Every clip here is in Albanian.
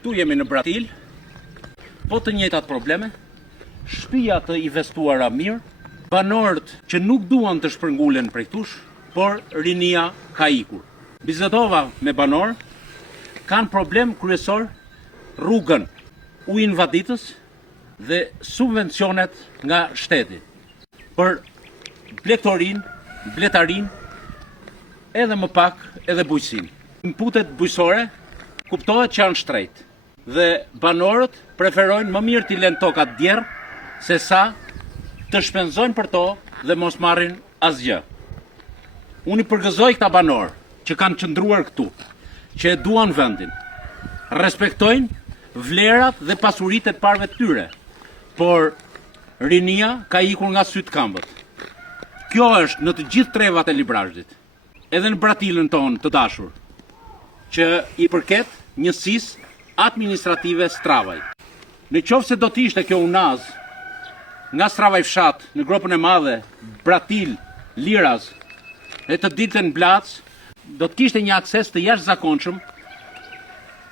Tu jemi në Bratil, po të njëjtat probleme, shtëpia të investuara mirë, banorët që nuk duan të shpërngulen prej këtush, por rinia ka ikur. Bisedova me banor, kanë problem kryesor rrugën, ujin vaditës dhe subvencionet nga shteti. Për blektorin, bletarin, edhe më pak edhe bujqësin. Inputet bujqësore kuptohet që janë shtrejt dhe banorët preferojnë më mirë t'i lënë tokat djerë se sa të shpenzojnë për to dhe mos marrin asgjë. Unë i përgëzoj këta banorë që kanë qëndruar këtu, që e duan vendin, respektojnë vlerat dhe pasuritë e parëve të tyre, por rinia ka ikur nga sytë këmbët. Kjo është në të gjithë trevat e Librazhdit, edhe në Bratilën tonë të dashur, që i përket njësisë administrative Stravaj. Në qoftë se do të ishte kjo unaz nga Stravaj fshat në gropën e madhe Bratil, Liraz e të ditën Blac, do të kishte një akses të jashtëzakonshëm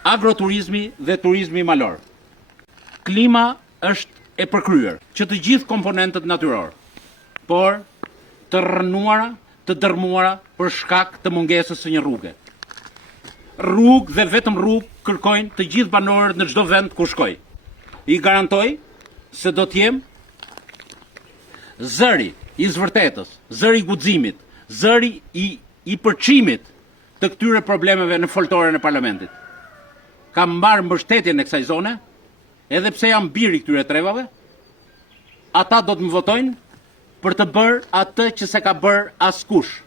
agroturizmi dhe turizmi malor. Klima është e përkryer që të gjithë komponentët natyror, por të rrënuara, të dërmuara për shkak të mungesës së një rruge. Rrugë dhe vetëm rrugë kërkojnë të gjithë banorët në çdo vend ku shkoj. I garantoj se do të jem zëri i zvërtetës, zëri i guximit, zëri i përçimit të këtyre problemeve në foltoren e parlamentit. Kam mbarë mbështetjen e kësaj zone, edhe pse jam biri këtyre trevave, ata do të më votojnë për të bërë atë që se ka bërë askush.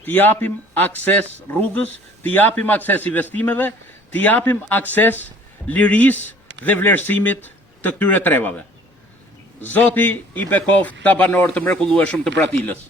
T'i japim akses rrugës, t'i japim akses investimeve, t'i japim akses lirisë dhe vlerësimit të këtyre trevave. Zoti i bekoft ta banorë të mrekullueshëm të Bratilës.